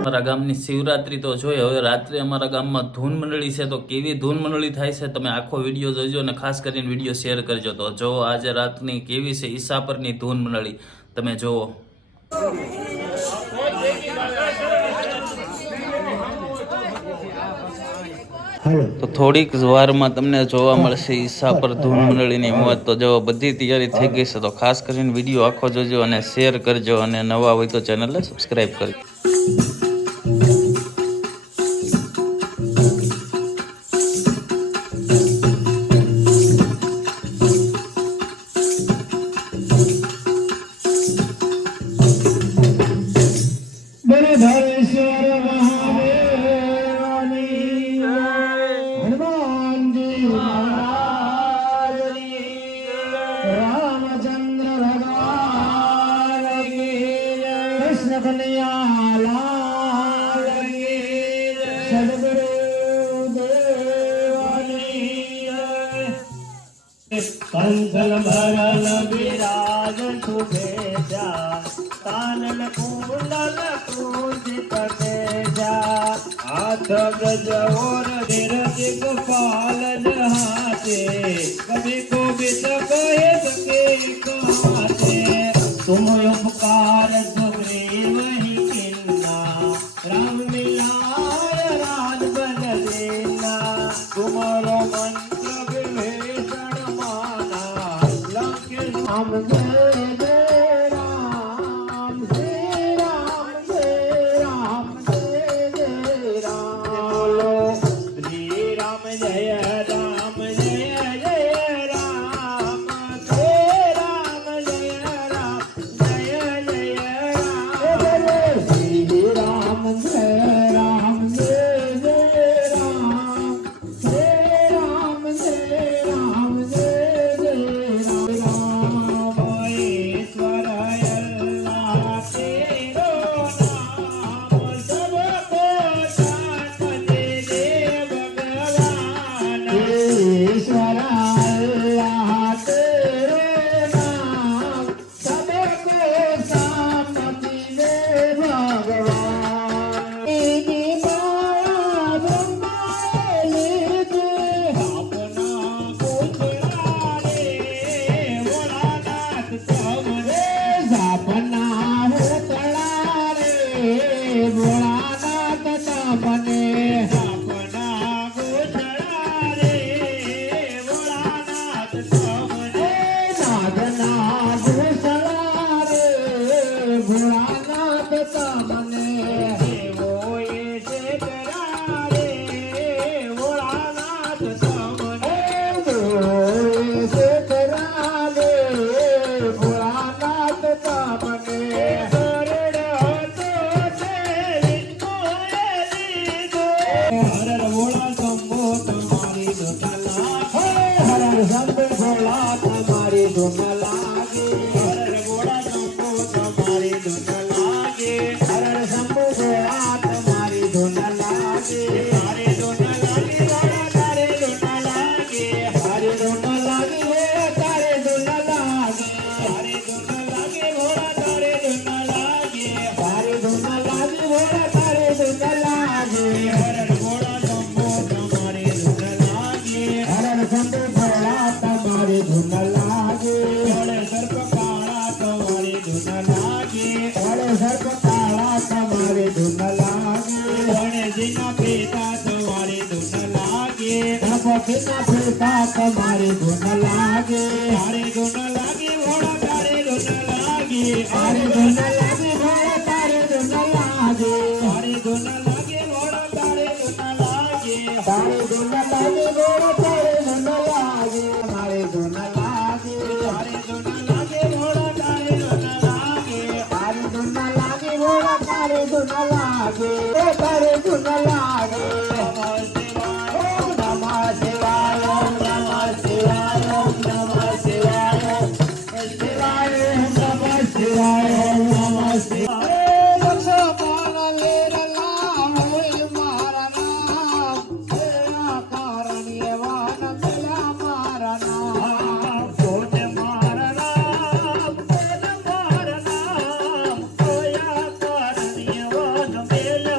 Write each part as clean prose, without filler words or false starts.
અમારા ગામની શિવરાત્રી તો જોઈ, હવે રાત્રે અમારા ગામમાં ધૂન મંડળી છે. તો કેવી ધૂન મંડળી થાય છે તમે આખો વિડીયો જોજો અને ખાસ કરીને વિડીયો શેર કરજો. તો જો આજે રાતની કેવી છે ઈસાપરની ધૂન મંડળી તમે જોવો. તો થોડીક વારમાં તમને જોવા મળશે ઈસાપર ધૂન મંડળીની મોજ. તો જો બધી તૈયારી થઈ ગઈ છે. તો ખાસ કરીને વિડીયો આખો જોજો અને શેર કરજો અને નવા હોય તો ચેનલને સબસ્ક્રાઈબ કરજો. કંસલ ભરલ વિરાજ સુભેજા કાનન કુંડલ પૂજિત તેજા હાથ ગજ ઓર નિરજિક પાલન હાથે કભી કો વિત કહે સકે કહાતે तुम उपकार सुग्रीव ही किन्ना राम मिलाय राज बन देना तुम्हारो मंत्र विभीषण माना लंकेश राम जय जय राम जय राम जय राम जय जय राम बोलो श्री राम जय राम जय जय राम जय राम जय राम जय जय राम श्री राम जय राम जय जय राम जय राम जय राम जय जय राम ईश्वर अल्लाह तेरो नाम सबको शांति दे भगवान ईश्वर अल्लाह तेरो नाम सबको शांति दे भगवान इति माया ब्रह्माए लीधे अपना पुतला रे भोलानाथ तमरे सपना पुतला रे भोलानाथ तमने सपना पुतला रे भोलानाथ तमने साधना पुतला रे भोलानाथ तमने वो ऐसे करा रे भोलानाथ तमने वो ऐसे करा रे भोलानाथ तमने शरण तो इनको लीधो हर भोला शंभो तुम्हारी धुन लागे हर शंभो भोला तुम्हारी धुन लागे हर भोला शंभो तुम्हारी धुन लागे हर शंभो भोला तुम्हारी धुन लागे हरे धुन लागे भोला तारे धुन लागे हरे धुन लागे भोला तारे धुन लागे हरे धुन लागे भोला तारे धुन लागे हरे धुन लागे भोला तारे धुन लागे हर भोला शंभो तुम्हारी धुन लागे हर शंभो भोला तुम्हारी धुन लागे हरे सर्प काला तुम्हारी धुन लागे हरे सर्प काला तुम्हारी धुन लागे हरे जिना पिता तुम्हारी धुन लागे जिना पिता तुम्हारी धुन लागे हरे धुन लागे भोला तारे धुन लागे हरे धुन लागे भोला तारे धुन लागे हरे धुन लागे भोला तारे धुन लागे हरे धुन लागे भोला तारे धुन लागे हरे धुन लागे हरे धुन लागे भोला तारे धुन लागे हरे धुन लागे भोला तारे धुन लागे तारे धुन लागे नमः शिवाय ओम नमः शिवाय ओम नमः शिवाय ओम नमः शिवाय नमः शिवाय ओम नमः शिवाय लक्ष्मण लेर नाम होय मारा नाम तेरा कारण येवान मिला मारा नाम कोण मारा नाम कोण मारा नाम होया कारण येवान मिला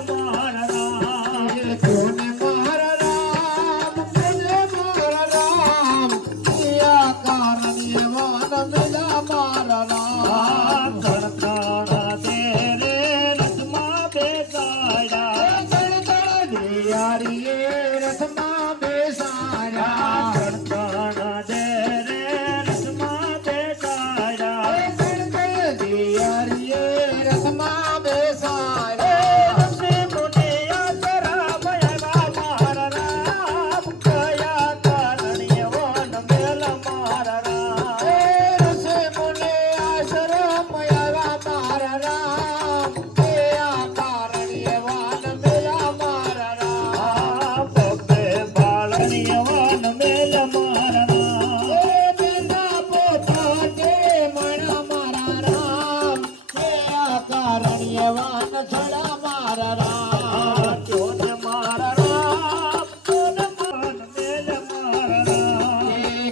મારા રામ ક્યોને મારા રામ ક્યોને મારા રામ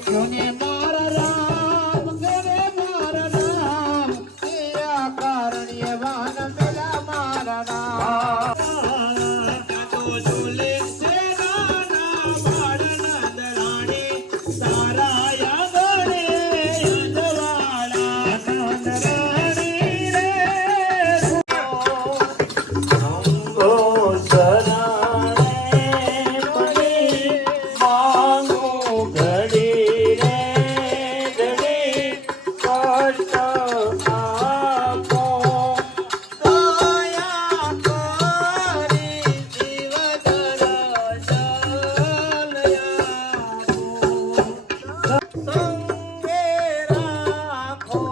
ક્યોને મારા રામ ક્યોને મારા રામ તેરા કારણ્ય વાન મેલા મારા રામ તો ઝૂલે છે નાના બાળ નંદરાણી તારા યાદડે યાદવાળા નંદરાણી રે અંગો શરણે પડી માંગો ઘડી રે ઘડી કષ્ટ આપો દયા કરી જીવ સંગે રાખો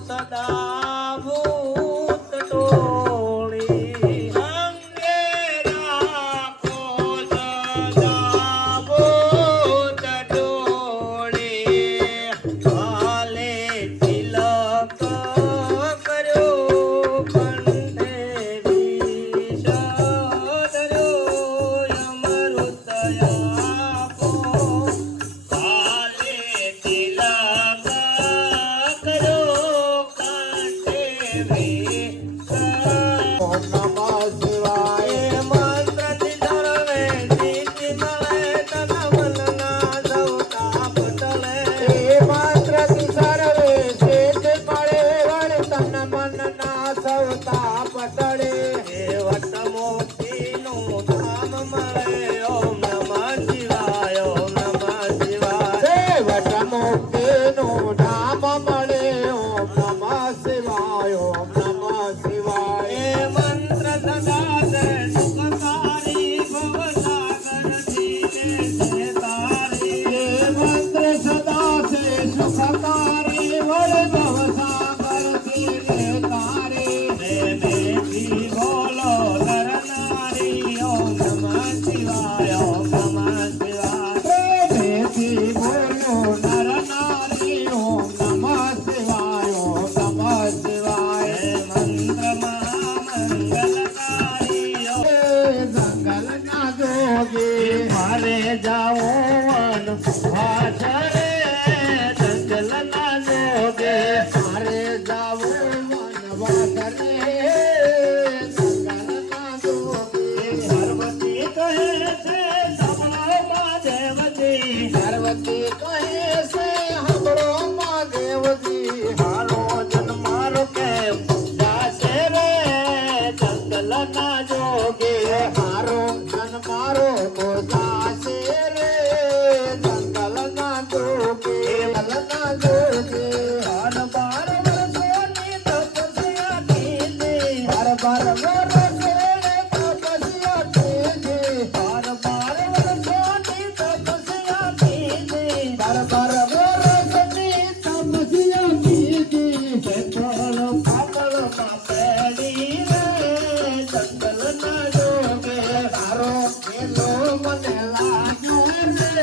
સદા ભૂત ટોળી સંગે રાખો સદા ભૂત ટોળી હાલે તિલક કર્યો કંઠે વિષધર્યો અમૃત આપો કાલે તિલક કર્યો કાંઠે ઓમ નમઃ શિવાય મંત્રથી ધરવે સિદ્ધિ મળે તન મનના સૌતા પટલે મંત્રથી સર્વે સિદ્ધિ મળે વળી તન મનના સૌતા પટલે વટ મોક્ષીનું ધામ મળે ઓમ નમઃ શિવાય ઓમ નમઃ શિવાય વટ મોક્ષીનું ધામ મળે ઓમ નમઃ શિવાય ઓમ નમઃ શિવાય મંત્ર સદા છે સુખકારી ભવસાગરથી છે તારી મંત્ર સદા છે સુખકારી વળ ભવસાગરથી છે તારી બેથી બોલો નર નારી ઓમ નમઃ શિવાય ઓમ નમઃ શિવાય બેથી બોલો નર નારી ઓમ નમઃ શિવાય ઓમ નમઃ શિવાય મંત્ર મહામંગલકારી જંગલ ના જોગી મારે જાવું પાછરે જંગલ ના જોગે મારે જાવું વનવાસરે જંગલ ના જોગે પાર્વતી કહે છે સાંભળો માં દેવજી પાર્વતી કહે છે સાંભળો માં દેવજી હાલો જન્મારો કેમ જાશે રે જંગલ ના જોગે હારો જન્મારો કો જાશે રે જંગલ ના જોગે જંગલ ના જોગે હર બાર વર્ષોની તપસ્યા કીધી હર બાર વર્ષોની તપસ્યા કીધી હર બાર વર્ષોની તપસ્યા કીધી હર બાર વર્ષોની તપસ્યા કીધી પેટ્રોલ પાપડમાં પેડી રે જંગલ ના જોગે તારો પેલો મને લાગ્યો રે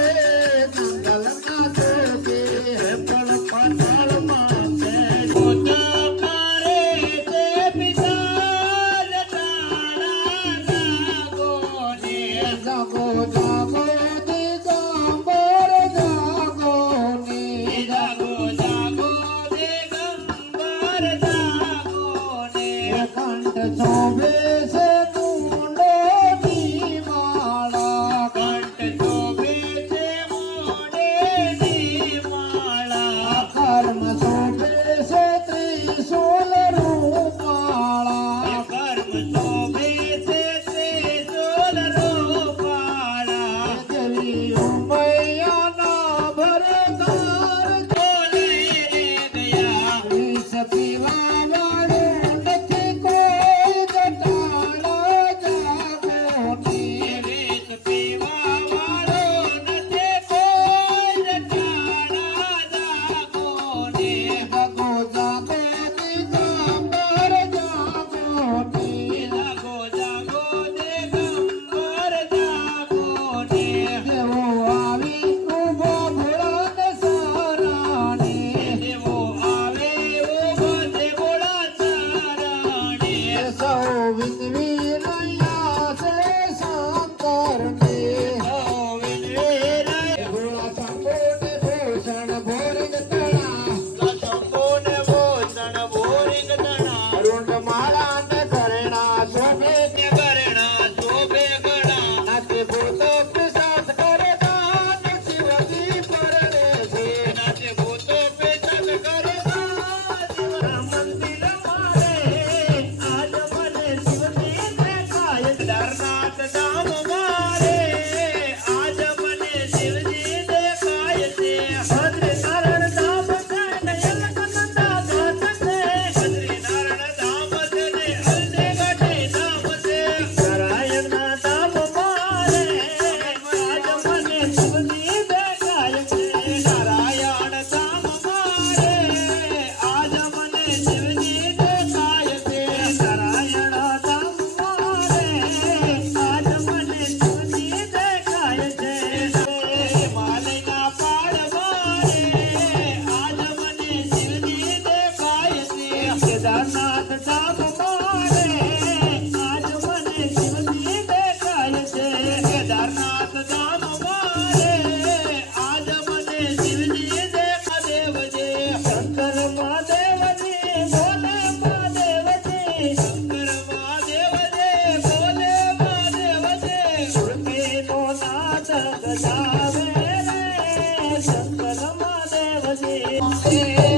જાવે રે શંકર મહાદેવજી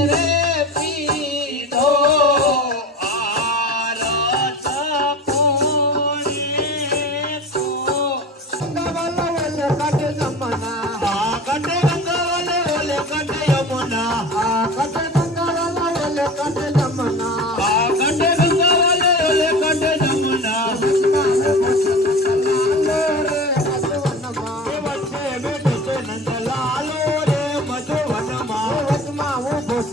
રે પીધો આરત કોણે તો ગંગાવલ કાઢે જમના કાઢે ગંગાવલ ઓલે કાઢે યમુના કાઢે ગંગાવલ ઓલે કાઢે જમના કાઢે ગંગાવલ ઓલે કાઢે જમના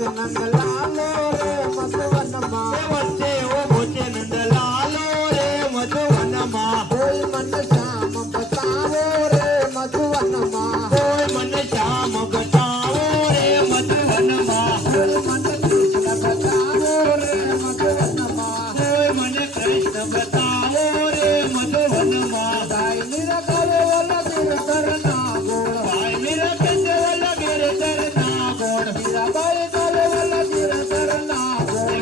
નંદલાલો રે મધુવનમાં વચ્ચે ઉભો છે નંદલાલો રે મધુવનમાં કોઈ મને શ્યામ બતાવો રે મધુવનમાં કોઈ મને શ્યામ બતાવો રે મધુવનમાં કોઈ મને કૃષ્ણ બતાવો રે મધુવનમાં કોઈ મને કૃષ્ણ બતાવો રે મધુવનમાં ભાઈ મીરા કરે ઓલા ગિરધર ના ગોળ ભાઈ મીરા કે ઓલા ગિરધર ના ગોળ મીરાબાઈ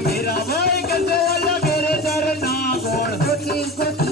मीराबाई के देवल गिरधर नागोड़